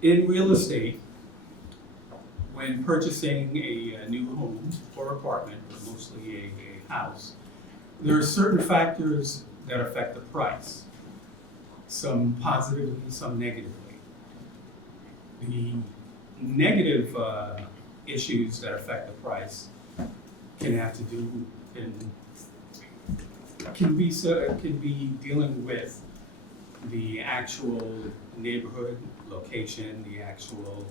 In real estate, when purchasing a new home or apartment, but mostly a house, there are certain factors that affect the price, some positively, some negatively. The negative issues that affect the price can be dealing with the actual neighborhood, location, the actual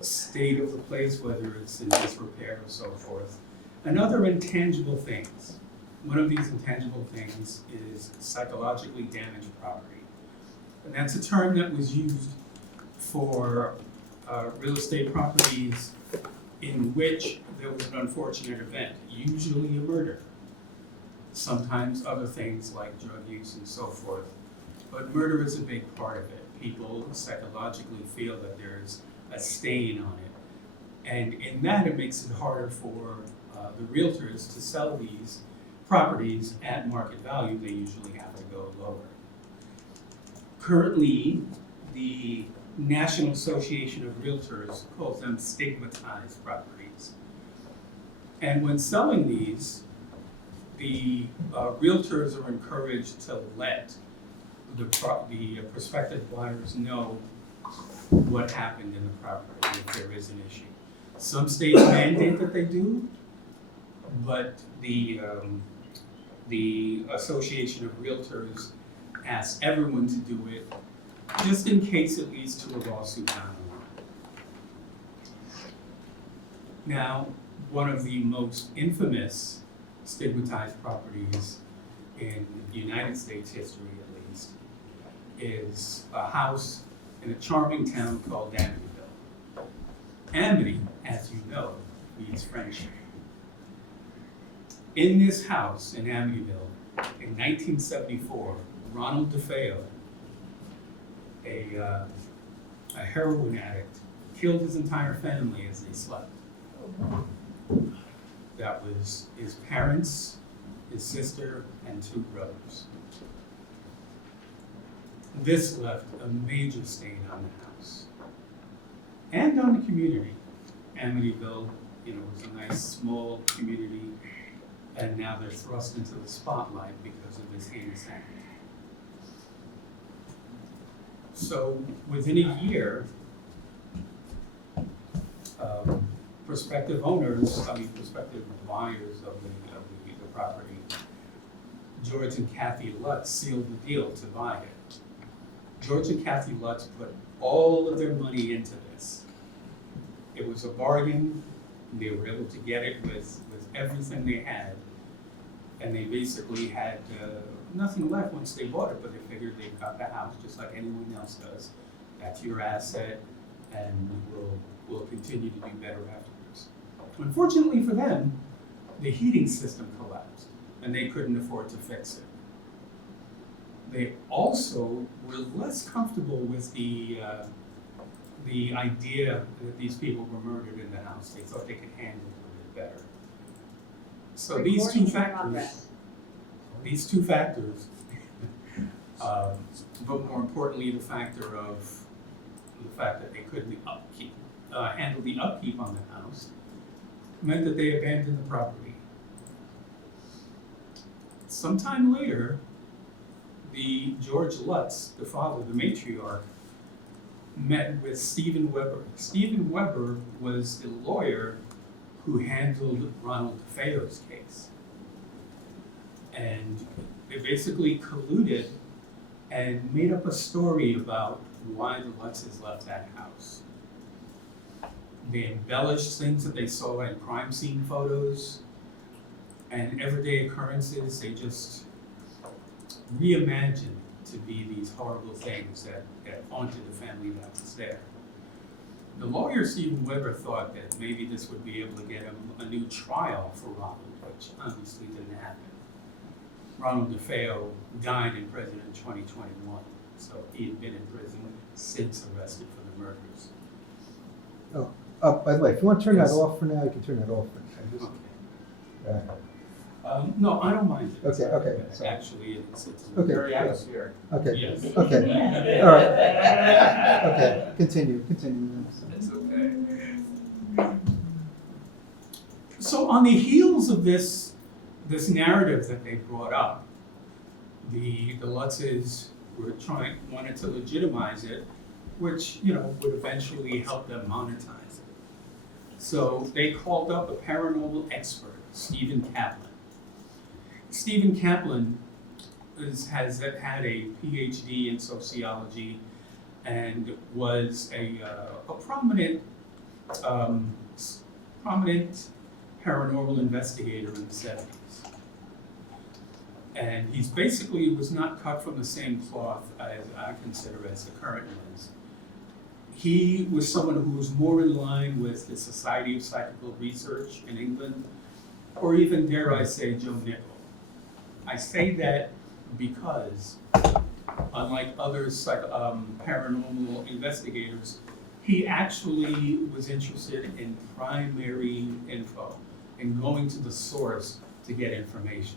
state of the place, whether it's in disrepair or so forth, and other intangible things. One of these intangible things is psychologically damaged property. And that's a term that was used for real estate properties in which there was an unfortunate event, usually a murder. Sometimes other things like drug use and so forth. But murder is a big part of it. People psychologically feel that there's a stain on it. And in that, it makes it harder for the realtors to sell these properties at market value. They usually have to go lower. Currently, the National Association of Realtors calls them stigmatized properties. And when selling these, the realtors are encouraged to let the prospective buyers know what happened in the property if there is an issue. Some states mandate that they do, but the Association of Realtors asks everyone to do it, just in case it leads to a lawsuit down the line. Now, one of the most infamous stigmatized properties in United States history, at least, is a house in a charming town called Amityville. Amity, as you know, means friendship. In this house in Amityville, in 1974, Ronald DeFeo, a heroin addict, killed his entire family as they slept. That was his parents, his sister, and 2 brothers. This left a major stain on the house and on the community. Amityville, was a nice small community, and now they're thrust into the spotlight because of this heinous act. So within a year, prospective buyers of the property, George and Kathy Lutz sealed the deal to buy it. George and Kathy Lutz put all of their money into this. It was a bargain. They were able to get it with everything they had. And they basically had nothing left once they bought it, but they figured they got the house just like anyone else does. That's your asset, and we'll continue to do better afterwards. Unfortunately for them, the heating system collapsed, and they couldn't afford to fix it. They also were less comfortable with the idea that these people were murdered in the house. They thought they could handle it a bit better. So these two factors, but more importantly, the fact that they couldn't handle the upkeep on the house, meant that they abandoned the property. Sometime later, the George Lutz, the father, the matriarch, met with Stephen Weber. Stephen Weber was the lawyer who handled Ronald DeFeo's case. And they basically colluded and made up a story about why the Lutzes left that house. They embellished things that they saw in crime scene photos and everyday occurrences. They just reimagined to be these horrible things that haunted the family that was there. The lawyer, Stephen Weber, thought that maybe this would be able to get him a new trial for Ronald, which obviously didn't happen. Ronald DeFeo died in prison in 2021, so he had been in prison since arrested for the murders. By the way, if you want to turn Yes. that off for now, you can turn that off for now. Okay. No, I don't mind it. Okay, so- Actually, it's Okay, very yeah. atmospheric. Okay, Yes. okay, all right. Okay, continue. It's okay. So on the heels of this narrative that they brought up, the Lutzes wanted to legitimize it, which, would eventually help them monetize it. So they called up a paranormal expert, Stephen Kaplan. Stephen Kaplan has had a PhD in sociology and was a prominent paranormal investigator in the 70s. And he's basically was not cut from the same cloth as I consider as the current ones. He was someone who was more in line with the Society of Psychical Research in England, or even, dare I say, Joe Nickell. I say that because, unlike other paranormal investigators, he actually was interested in primary info and going to the source to get information.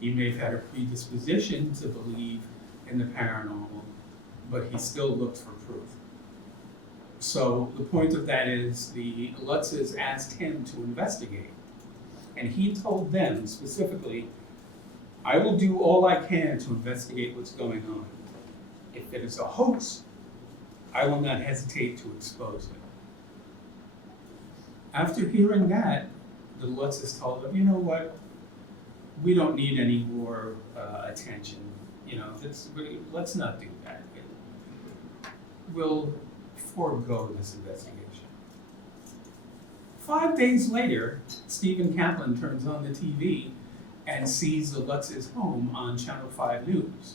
He may have had a predisposition to believe in the paranormal, but he still looked for proof. So the point of that is the Lutzes asked him to investigate, and he told them specifically, I will do all I can to investigate what's going on. If it is a hoax, I will not hesitate to expose it. After hearing that, the Lutzes told him, you know what, we don't need any more attention. Let's not do that. We'll forego this investigation. 5 days later, Stephen Kaplan turns on the TV and sees the Lutzes' home on Channel 5 News.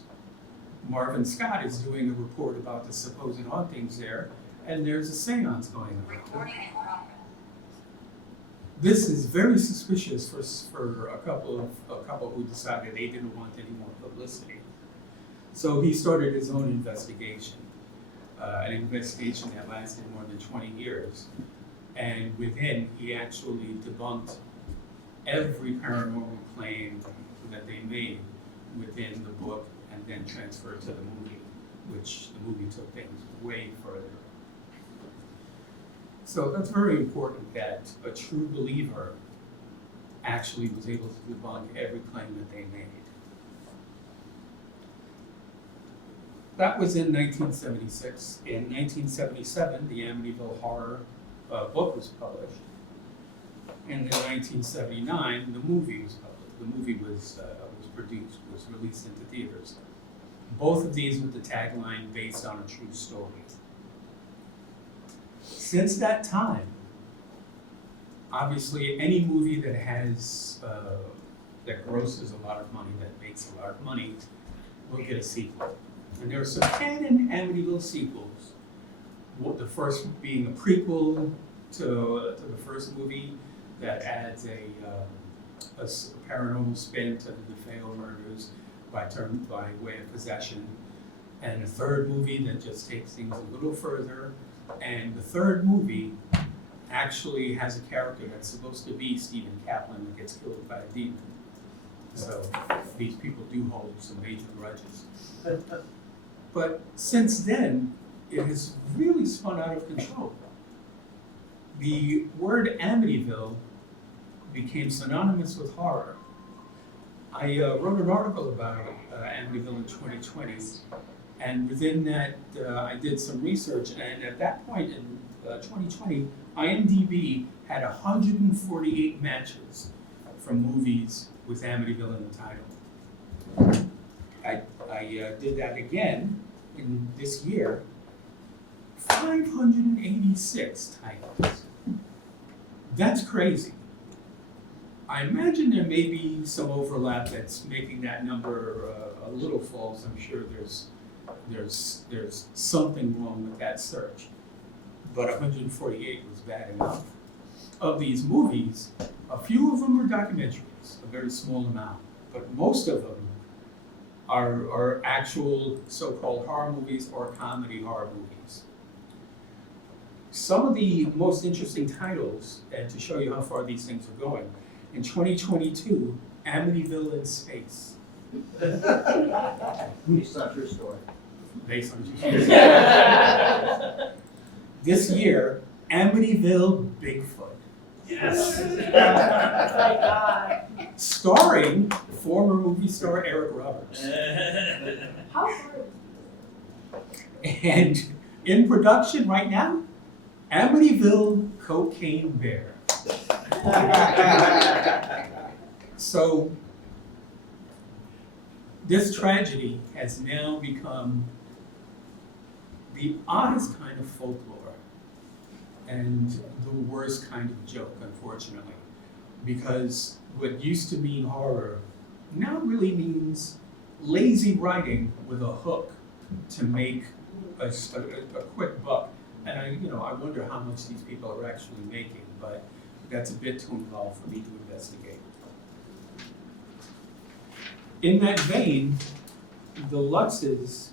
Marvin Scott is doing a report about the supposed hauntings there, and there's a seance going on. This is very suspicious for a couple who decided they didn't want any more publicity. So he started his own investigation, an investigation that lasted more than 20 years. And within, he actually debunked every paranormal claim that they made within the book and then transferred to the movie, which the movie took things way further. So that's very important that a true believer actually was able to debunk every claim that they made. That was in 1976. In 1977, the Amityville Horror book was published. And in 1979, the movie was published. The movie was released into theaters. Both of these with the tagline based on a true story. Since that time, obviously any movie that has that grosses a lot of money, that makes a lot of money, will get a sequel. And there are some canon Amityville sequels. The first being a prequel to the first movie that adds a paranormal spin to the DeFeo murders by way of possession, and a third movie that just takes things a little further. And the third movie actually has a character that's supposed to be Stephen Kaplan that gets killed by a demon. So these people do hold some major grudges. But since then, it has really spun out of control. The word Amityville became synonymous with horror. I wrote an article about Amityville in 2020, and within that I did some research, and at that point in 2020, IMDb had 148 matches from movies with Amityville in the title. I did that again in this year, 586 titles. That's crazy. I imagine there may be some overlap that's making that number a little false. I'm sure there's something wrong with that search. But 148 was bad enough. Of these movies, a few of them were documentaries, a very small amount, but most of them are actual so-called horror movies or comedy horror movies. Some of the most interesting titles, and to show you how far these things are going, in 2022, Amityville in space, Based on true story. based on this year, Amityville Bigfoot. Yes. My God. Starring former movie star Eric Roberts. How hard And in production right now, Amityville Cocaine Bear. So this tragedy has now become the oddest kind of folklore and the worst kind of joke, unfortunately, because what used to mean horror now really means lazy writing with a hook to make a quick buck. And I wonder how much these people are actually making, but that's a bit too involved for me to investigate. In that vein, the Lutzes,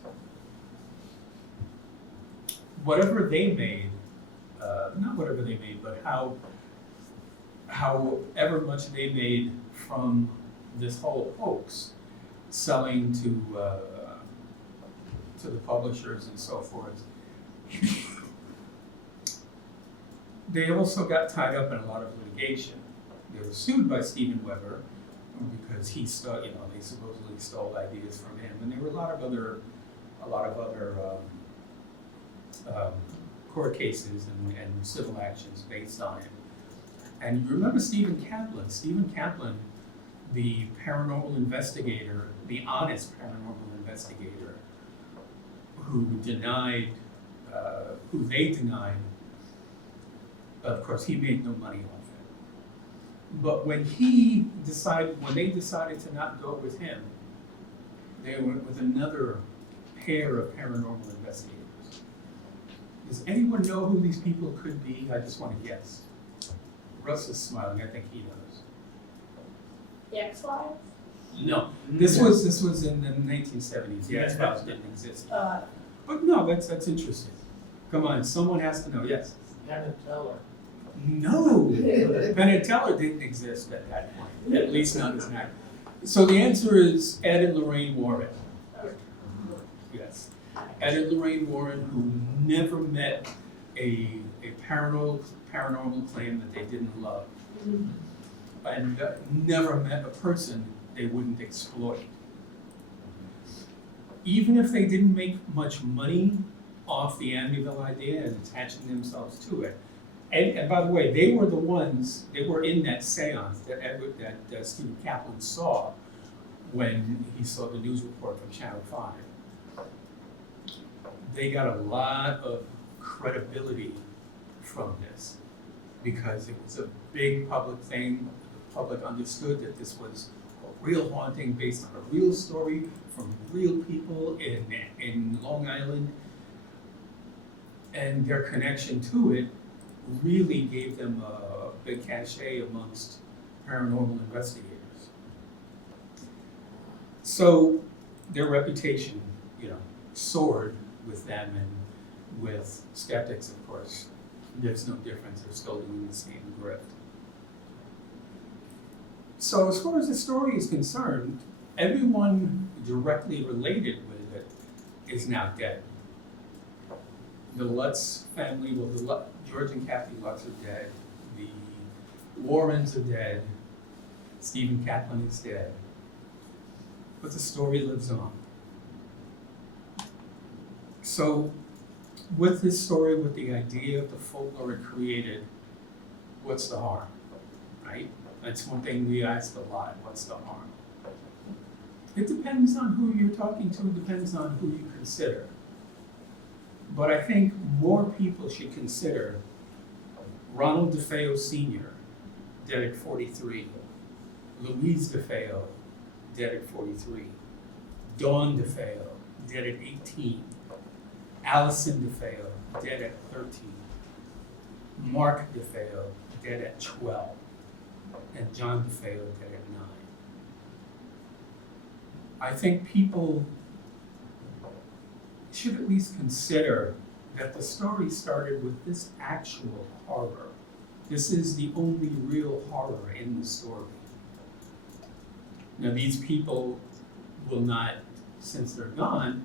whatever they made, not whatever they made, but however much they made from this whole hoax, selling to the publishers and so forth, they also got tied up in a lot of litigation. They were sued by Steven Weber because he stole, they supposedly stole ideas from him, and there were a lot of other court cases and civil actions based on it. And you remember Stephen Kaplan? Stephen Kaplan, the paranormal investigator, the honest paranormal investigator, who they denied. Of course, he made no money off it. But when they decided to not go with him, they went with another pair of paranormal investigators. Does anyone know who these people could be? I just want to guess. Russ is smiling. I think he knows. The X-Files? No, this was in the 1970s. The X-Files didn't exist. But no, that's interesting. Come on, someone has to know. Yes. Penn and Teller. No, Penn and Teller didn't exist at that point, at least not as an actor. So the answer is Ed and Lorraine Warren. Yes, Ed and Lorraine Warren, who never met a paranormal claim that they didn't love, and never met a person they wouldn't exploit. Even if they didn't make much money off the Amityville idea and attaching themselves to it. And by the way, they were in that seance that Stephen Kaplan saw when he saw the news report from Channel 5. They got a lot of credibility from this because it was a big public thing. The public understood that this was a real haunting based on a real story from real people in Long Island. And their connection to it really gave them a big cachet amongst paranormal investigators. So their reputation, soared with them, and with skeptics, of course, there's no difference. They're still doing the same grift. So as far as the story is concerned, everyone directly related with it is now dead. The Lutz family, George and Kathy Lutz are dead. The Warrens are dead. Stephen Kaplan is dead. But the story lives on. So with this story, with the idea of the folklore it created, what's the harm, right? That's one thing we ask a lot, what's the harm? It depends on who you're talking to, it depends on who you consider. But I think more people should consider Ronald DeFeo Sr., dead at 43, Louise DeFeo, dead at 43, Dawn DeFeo, dead at 18, Allison DeFeo, dead at 13, Mark DeFeo, dead at 12, and John DeFeo, dead at 9. I think people should at least consider that the story started with this actual horror. This is the only real horror in the story. Now, these people will not, since they're gone,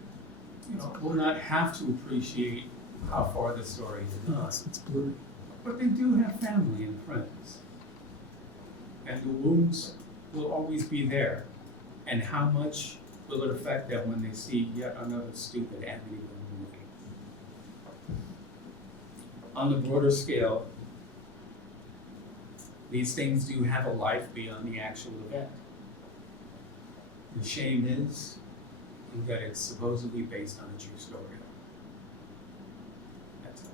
will not have to appreciate how far the story has gone. It's blue. But they do have family and friends. And the wounds will always be there. And how much will it affect them when they see yet another stupid Amityville movie? On the broader scale, these things do have a life beyond the actual event. The shame is that it's supposedly based on a true story. That's it.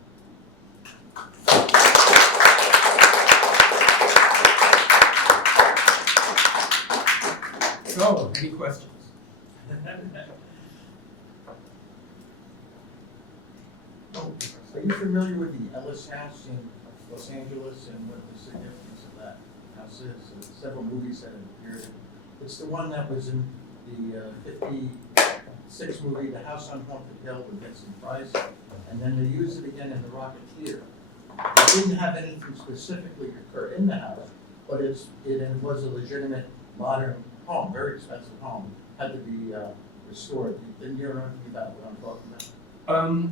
So, any questions? Are you familiar with the Ellis House in Los Angeles and what the significance of that house is? There's several movies that have appeared. It's the one that was in the 56 movie, The House on Haunted Hill with Vincent Price, and then they used it again in The Rocketeer. It didn't have anything specifically occur in the house, but it was a legitimate modern home, very expensive home, had to be restored. Didn't you know anything about what I'm talking about?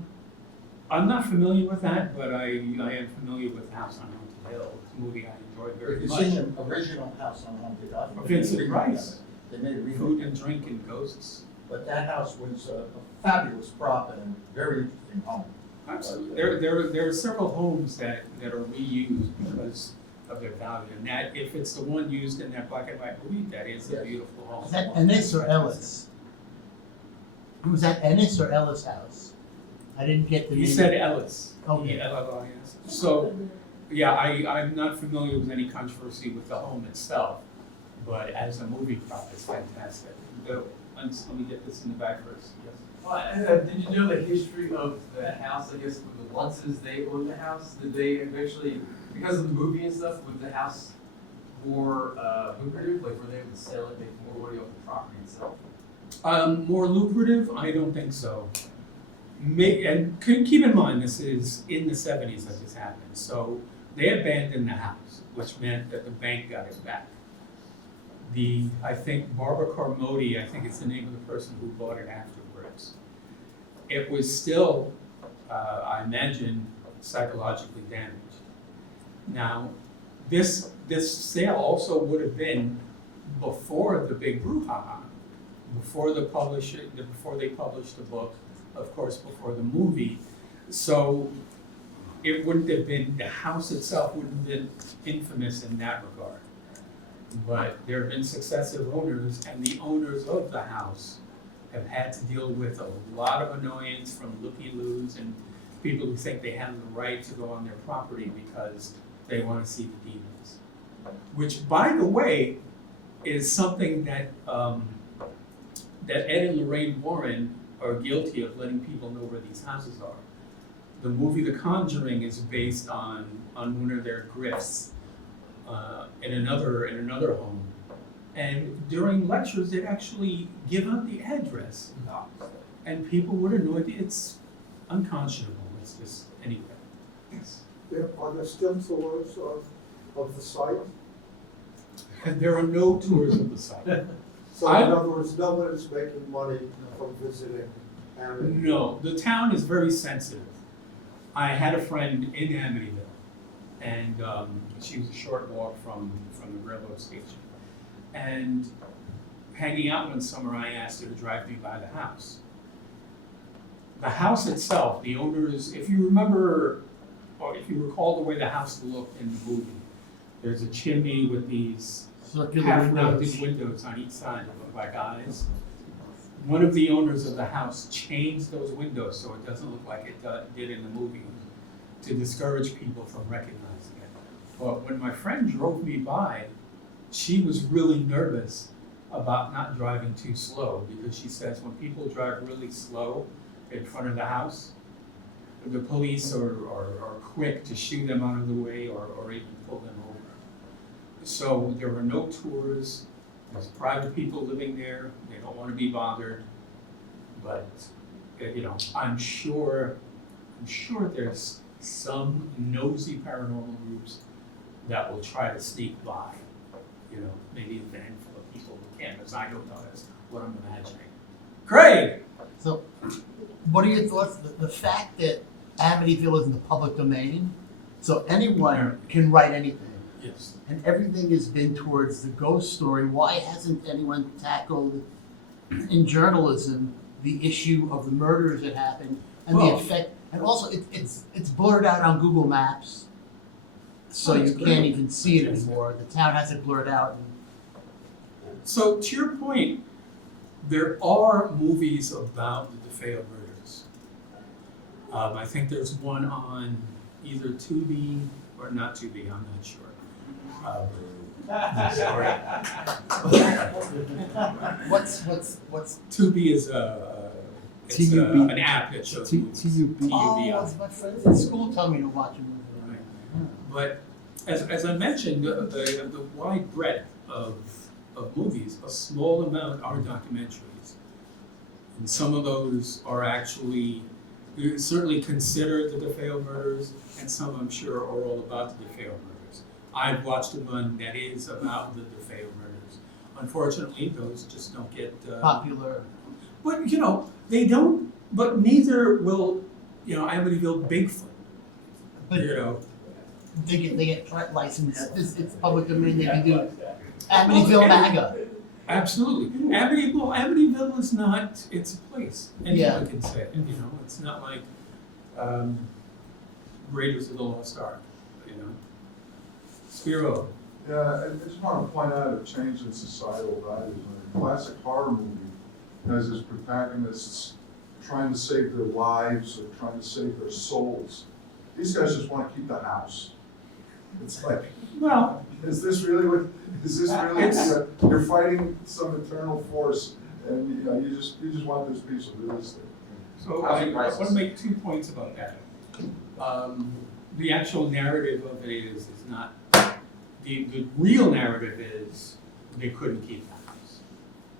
I'm not familiar with that, but I am familiar with House on Haunted Hill. It's a movie I enjoyed very If you've much. seen the original House on Haunted Hill, I think they Vincent made a remake Price. of it. They made a remake. Food and drink and ghosts. But that house was a fabulous prop and a very interesting home. Absolutely. There are several homes that are reused because of their value. And that, if it's the one used in that black and white movie, that is a Yes. beautiful home. Is that Ennis or Ellis? Was that Ennis or Ellis House? I didn't get the name. You said Ellis. Okay. E-L-L-I-S. So, yeah, I'm not familiar with any controversy with the home itself, but as a movie prop, it's fantastic. Let me get this in the back first. Yes. Well, did you know the history of the house? I guess with the Lutzes, they owned the house. Did they eventually, because of the movie and stuff, was the house more lucrative? Like, were they able to sell it, make more money off the property itself? More lucrative? I don't think so. And keep in mind, this is in the 70s that this happened. So they abandoned the house, which meant that the bank got it back. I think Barbara Carmody, I think it's the name of the person who bought it afterwards. It was still, I imagine, psychologically damaged. Now, this sale also would have been before the big brouhaha, before they published the book, of course, before the movie. So it wouldn't have been, the house itself wouldn't have been infamous in that regard. But there have been successive owners, and the owners of the house have had to deal with a lot of annoyance from looky-loos and people who think they have the right to go on their property because they want to see the demons. Which, by the way, is something that that Ed and Lorraine Warren are guilty of, letting people know where these houses are. The movie The Conjuring is based on one of their grifts in another home. And during lectures, they'd actually give up the address. And people would annoy me. It's unconscionable. It's just, anyway. Are there still tours of the site? And there are no tours of the site. So in other words, no one is making money from visiting Amityville? No, the town is very sensitive. I had a friend in Amityville, and she was a short walk from the railroad station. And hanging out one summer, I asked her to drive me by the house. The house itself, the owners, if you remember, or if you recall the way the house looked in the movie, there's a chimney with these Circular half-rounded windows. windows on each side that look like eyes. One of the owners of the house changed those windows so it doesn't look like it did in the movie, to discourage people from recognizing it. But when my friend drove me by, she was really nervous about not driving too slow, because she says when people drive really slow in front of the house, the police are quick to shoo them out of the way or even pull them over. So there were no tours. There's private people living there. They don't want to be bothered. But I'm sure there's some nosy paranormal groups that will try to sneak by. Maybe a van full of people who can't I don't know. That's what I'm imagining. Craig! So, what are your thoughts? The fact that Amityville is in the public domain, so anyone can write anything, Yes. and everything has been towards the ghost story. Why hasn't anyone tackled in journalism the issue of the murders that happened and the Well- effect? And also, it's blurred out on Google Maps, so Oh, that's you great. can't even see it anymore. The town has it blurred out. So to your point, there are movies about the DeFeo murders. I think there's one on either Tubi or not Tubi, I'm not sure. Sorry. What's Tubi is it's TUB. an app that shows T- movies. TUB. TUBI. Oh, my friends at school tell me to watch a movie. But as I mentioned, the wide breadth of movies, a small amount are documentaries. And some of those are actually, certainly consider the DeFeo murders, and some I'm sure are all about the DeFeo murders. I've watched one that is about the DeFeo murders. Unfortunately, those just don't get Popular. But they don't. But neither will Amityville Bigfoot. But they get threat license. It's public domain. They can do Amityville MAGA. Absolutely. Amityville is not. It's a place. Anyone Yeah. can say. It's not like Raiders of the Lost Ark. Spiro. Yeah, I just want to point out a change in societal values. A classic horror movie has its protagonists trying to save their lives or trying to save their souls. These guys just want to keep the house. It's like, Well, is this really you're fighting some eternal force and you just want this piece of real estate. so I want to make 2 points about that. The actual narrative of it is not. The real narrative is they couldn't keep the house.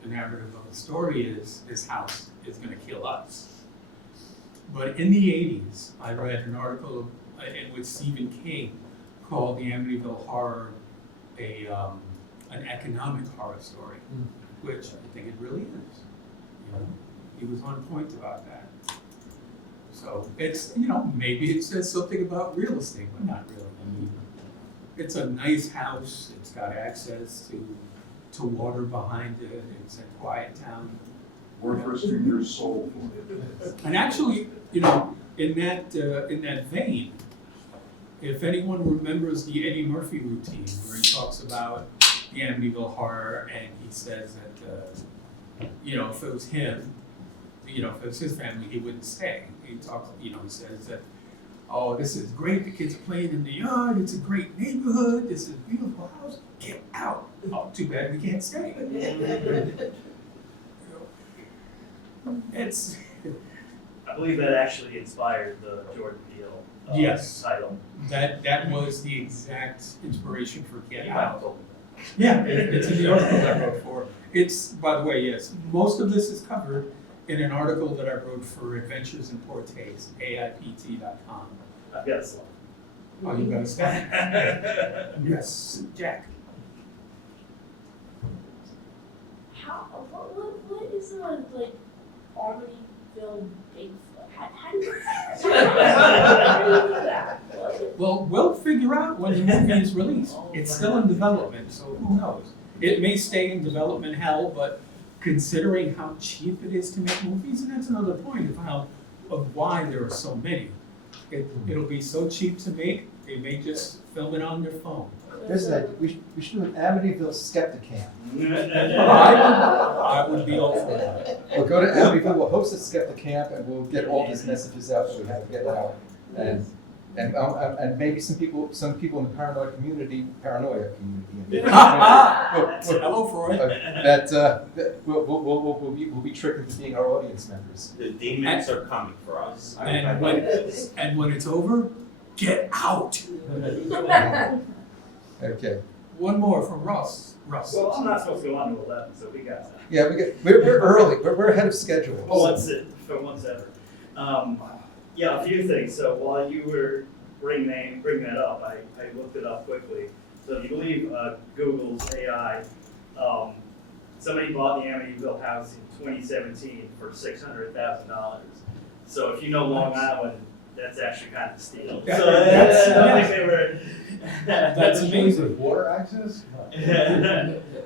The narrative of the story is this house is going to kill us. But in the 80s, I read an article in which Stephen King called the Amityville Horror an economic horror story, which I think it really is. He was on point about that. So it's maybe it says something about real estate, but not really. It's a nice house. It's got access to water behind it. It's a quiet town. Worth risking your soul for. And actually, in that vein, if anyone remembers the Eddie Murphy routine, where he talks about the Amityville Horror, and he says that if it was him, if it was his family, he wouldn't stay. He talks, he says that, oh, this is great. The kids are playing in the yard. It's a great neighborhood. This is a beautiful house. Get out. Oh, too bad we can't stay. It's. I believe that actually inspired the Jordan Peele Yes. title. That was the exact inspiration for Get You Out. have told me Yeah, it's in the article I wrote for. It's, by the way, yes, most of this is covered in an article that I wrote for Adventures in Poor Taste, AIPT.com. that. I've got a slide. Oh, you got a slide? Yes, Jack. What is the Amityville Bigfoot? How do you do that? Well, we'll figure out when the movie is released. It's still in development, so who knows? It may stay in development hell, but considering how cheap it is to make movies, and that's another point of why there are so many. It'll be so cheap to make, they may just film it on their phone. There's we should do an Amityville SkeptiCamp. I would be all for that. We'll go to Amityville, we'll host a SkeptiCamp, and we'll get all these messages out that we have to get out. And maybe some people in the paranoia community, Hello, Freud. that we'll be tricked into being our audience members. The demons are coming for us. And when it's over, get out. Okay. One more from Russ. Well, I'm not supposed to go on to 11, so we got that. Yeah, we're early. We're ahead of schedule. For once ever. Yeah, a few things. So while you were bringing that up, I looked it up quickly. So if you believe Google's AI somebody bought the Amityville house in 2017 for $600,000. So if you know Long Island, that's actually kind of a steal. Yeah, So that's- I don't think they were. That's amazing. Water access?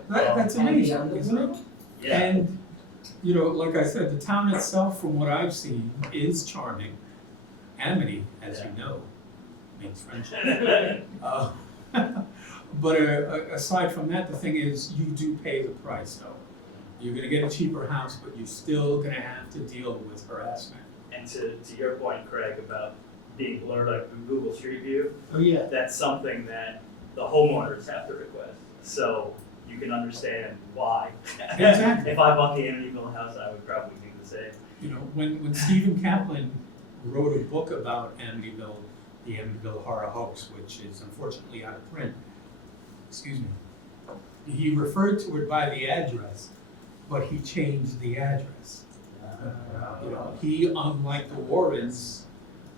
That's amazing, isn't it? Yeah. And, you know, like I said, the town itself, from what I've seen, is charming. Amity, as you know, means friendship. But aside from that, the thing is, you do pay the price, though. You're gonna get a cheaper house, but you're still gonna have to deal with harassment. And to your point, Craig, about being blurred like Google Street View, Oh, yeah. that's something that the homeowners have to request. So you can understand why. Exactly. If I bought the Amityville house, I would probably do the same. You know, when Stephen Kaplan wrote a book about Amityville, the Amityville Horror hoax, which is unfortunately out of print, excuse me, he referred to it by the address, but he changed the address. You know, he, unlike the Warrens,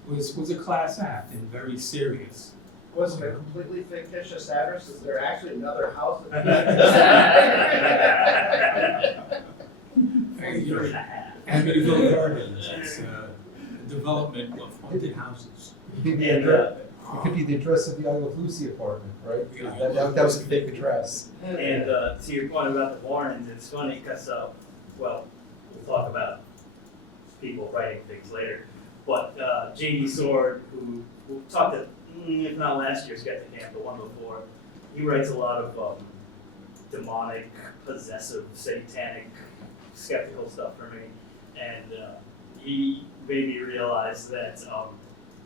was a class act and very serious. Was it a completely fictitious address? Is there actually another house? You know, Amityville Gardens, it's a development of haunted houses. It could be And, it could be the address of the Isle of Lucy apartment, right? Yeah. That was a fake address. And to your point about the Warrens, it's funny because, well, we'll talk about people writing things later. But J.D. Sword, who talked at, if not last year's SkeptiCamp, the one before, he writes a lot of demonic, possessive, satanic, skeptical stuff for me. And he made me realize that,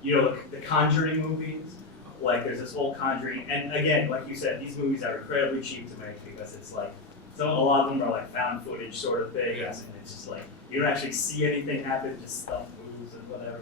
you know, the Conjuring movies, like there's this whole Conjuring, and again, like you said, these movies are incredibly cheap to make because it's like, a lot of them are like found footage sort of things, Yeah. and it's just like, you don't actually see anything happen, just stuff moves and whatever.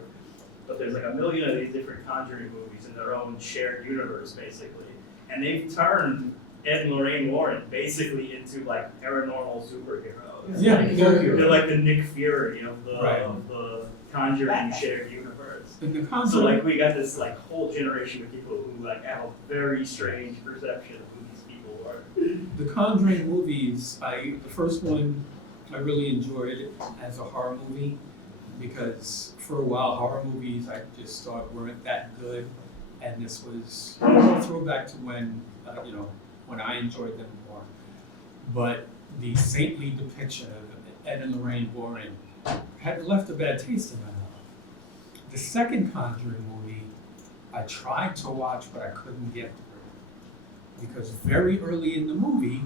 But there's like a million of these different Conjuring movies in their own shared universe, basically. And they've turned Ed and Lorraine Warren basically into like paranormal superheroes. Yeah, Like, they're- they're like the Nick Fury of the, Right. of the Conjuring shared universe. And the So Conjuring, like we got this like whole generation of people who like have a very strange perception of who these people are. the Conjuring movies, the first one I really enjoyed as a horror movie because for a while horror movies I just thought weren't that good, and this was a throwback to when you know, when I enjoyed them more. But the saintly depiction of Ed and Lorraine Warren had left a bad taste in my mouth. The second Conjuring movie I tried to watch, but I couldn't get through. Because very early in the movie,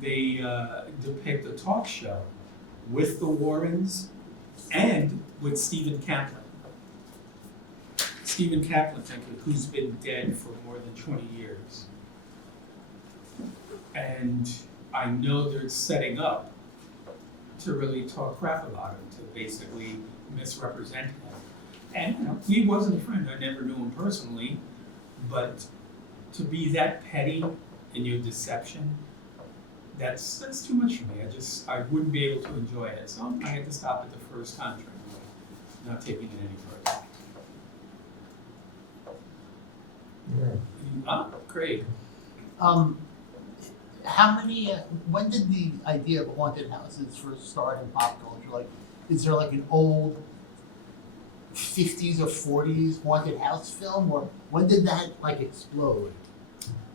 they depict a talk show with the Warrens and with Stephen Kaplan. Stephen Kaplan, thank you, who's been dead for more than 20 years. And I know they're setting up to really talk crap about him, to basically misrepresent him. And you know, he wasn't a friend, I never knew him personally, but to be that petty in your deception, that's too much for me. I wouldn't be able to enjoy it. So I had to stop at the first Conjuring movie, not taking it any further. Great. How many, when did the idea of haunted houses first start in pop culture? Like, is there like an old 50s or 40s haunted house film, or when did that like explode?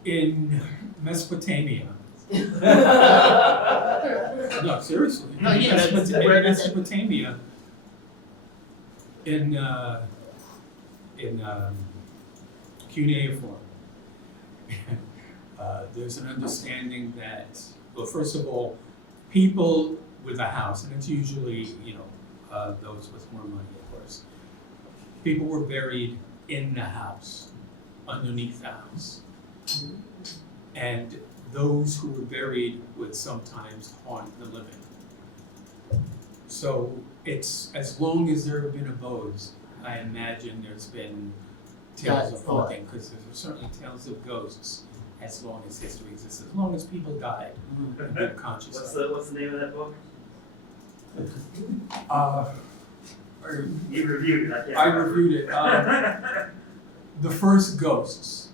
In Mesopotamia. No, seriously. No, yeah, that's- In where did that- Mesopotamia. In cuneiform. There's an understanding that, well, first of all, people with a house, and it's usually, you know, those with more money, of course. People were buried in the house, underneath the house. And those who were buried would sometimes haunt the living. So it's, as long as there have been abodes, I imagine there's been tales of haunting, because there's certainly tales of ghosts as long as history exists, as long as people died and been conscious of it. What's the name of that book? You reviewed it, I can't I remember. reviewed it. The First Ghosts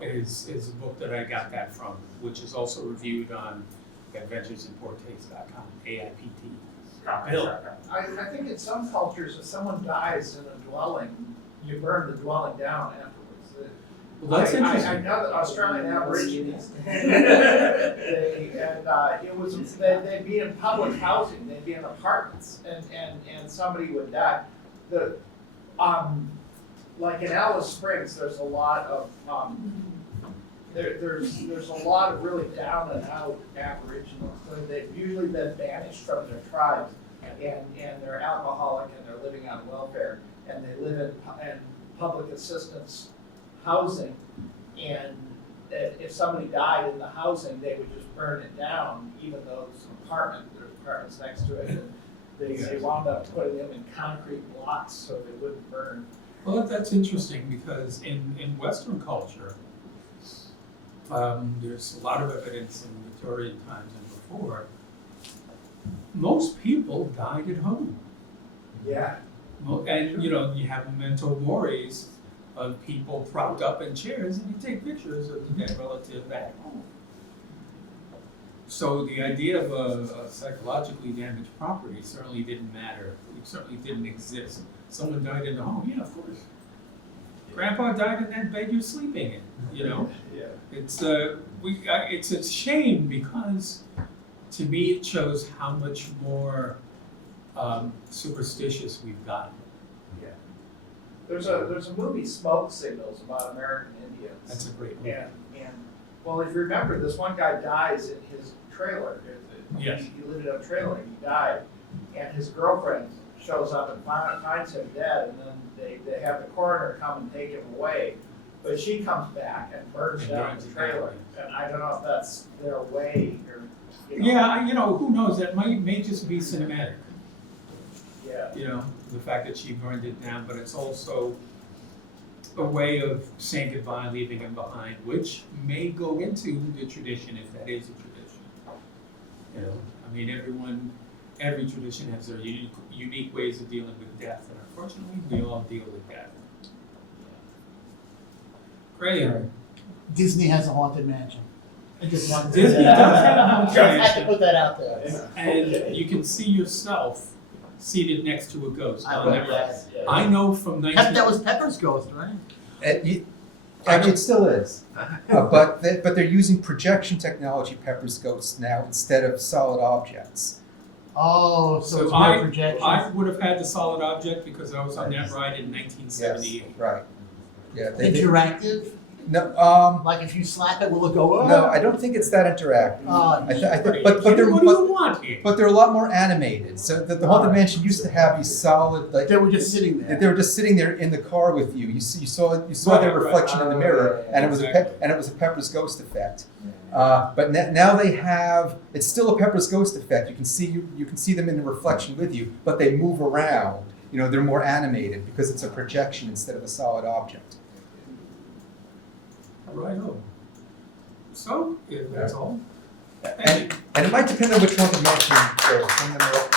is a book that I got that from, which is also reviewed on adventuresinpoortaste.com, AIPT. I think in some cultures, if someone dies in a dwelling, you burn the dwelling down afterwards. Well, that's I interesting. know that Australian Aborigines, they'd be in public housing, they'd be in apartments, and somebody would die. Like in Alice Springs, there's a lot of, there's a lot of really down and out Aboriginals. So they've usually been banished from their tribes, and they're alcoholic and they're living on welfare, and they live in public assistance housing, and if somebody died in the housing, they would just burn it down, even though there's apartments next to it, and they wound up putting them in concrete blocks so they wouldn't burn. Well, that's interesting because in Western culture, there's a lot of evidence in Victorian times and before. Most people died at home. Yeah. And you know, you have mental mores of people propped up in chairs, and you take pictures of the dead relative at home. So the idea of a psychologically damaged property certainly didn't matter. It certainly didn't exist. Someone died in the home, yeah, of course. Grandpa died in that bed you're sleeping in. You know, Yeah. it's a shame because to me it shows how much more superstitious we've gotten. Yeah. There's a movie, Smoke Signals, about American Indians. That's a great movie. And well, if you remember, this one guy dies in his trailer. Yes. He lived in a trailer and he died, and his girlfriend shows up and finds him dead, and then they have the coroner come and take him away. But she comes back and burns down the trailer, and I don't know if that's their way or. Yeah, you know, who knows? That may just be cinematic. Yeah. You know, the fact that she burned it down, but it's also a way of saying goodbye, leaving him behind, which may go into the tradition if that is a tradition. You know, I mean, every tradition has their unique ways of dealing with death, and unfortunately, we all deal with death. Great. Disney has a haunted mansion. I just wanted to Disney does have a haunted Just had to mansion. put that out there. And you can see yourself seated next to a ghost. I on bet that. that. I know from That was Pepper's ghost, right? Actually, it still is. But they're using projection technology, Pepper's Ghosts, now instead of solid objects. Oh, so it's I more projection. would have had the solid object because I was on that ride in 1978. Yes, right. Yeah. Interactive? No, Like if you slap it, will it go? no, I don't think it's that interactive. Oh, I think, What but do they're you want here? but they're a lot more animated. So the Haunted Mansion used to have these solid, like they were just sitting there. they were just sitting there in the car with you. You saw their Right, reflection in the mirror, and it was a Pepper's Ghost effect. But now they have, it's still a Pepper's Ghost effect. You can see them in the reflection with you, but they move around. You know, they're more animated because it's a projection instead of a solid object. Right on. So, if that's all. And it might depend on which one to mention first. Some of them are